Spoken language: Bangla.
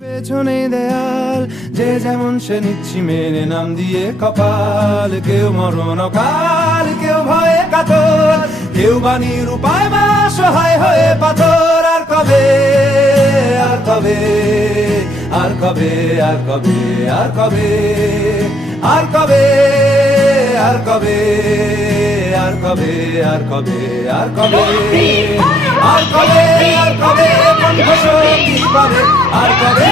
পেছনে দেয়াল যে যেমন সে নিচ্ছি মেনে নাম দিয়ে কপাল, কেউ মরণ কাল, কেউ ভয়ে কাতর, কেউ বা নিরুপায় বা সহায় হয়ে পাথর। আর কবে, আর কবে, আর কবে, আর কবে, আর কবে, আর কবে, আর কবে, আর কবে, আর কবে, আর কবে, আর কবে, আর কবে কণ্ঠ শক্তি পাবে, আর কবে,